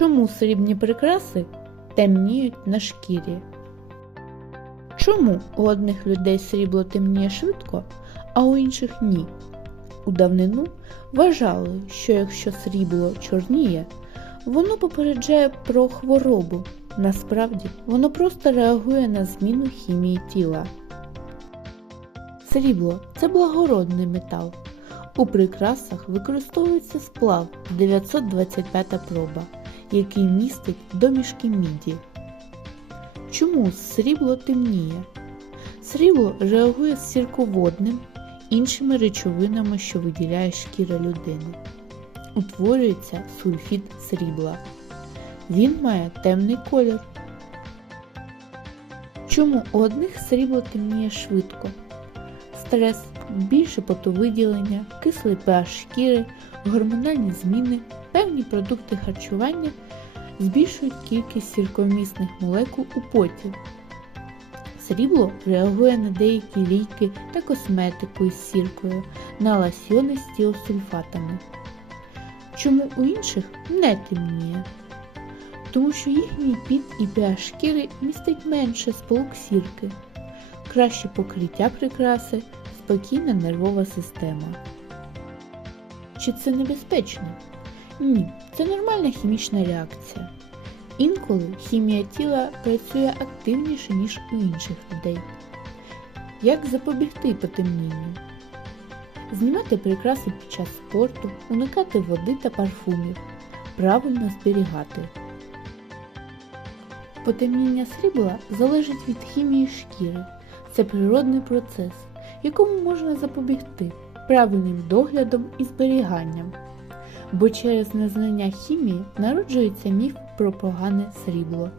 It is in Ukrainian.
Чому срібні прикраси темніють на шкірі? Чому у одних людей срібло темніє швидко, а у інших ні? У давнину вважали, що якщо срібло чорніє, воно попереджає про хворобу. Насправді воно просто реагує на зміну хімії тіла. Срібло це благородний метал. У прикрасах використовується сплав 925 проба, який містить домішки міді. Чому срібло темніє? Срібло реагує з сірководним, іншими речовинами, що виділяє шкіра людини. Утворюється сульфід срібла. Він має темний колір. Чому у одних срібло темніє швидко? Стрес, більше потовиділення, кислий pH шкіри, гормональні зміни, певні продукти харчування збільшують кількість сірковмісних молекул у поті. Срібло реагує на деякі ліки та косметику із сіркою, на ласьйони з тіосульфатами. Чому у інших не темніє? Тому що їхній піт і pH шкіри містить менше сполук сірки, краще покриття прикраси, спокійна нервова система. Чи це небезпечно? Ні, це нормальна хімічна реакція. Інколи хімія тіла працює активніше, ніж у інших людей. Як запобігти потемнінню? Знімати прикраси під час спорту, уникати води та парфумів, правильно зберігати. Потемніння срібла залежить від хімії шкіри. Це природний процес, якому можна запобігти правильним доглядом і зберіганням. Бо через незнання хімії народжується міф про погане срібло.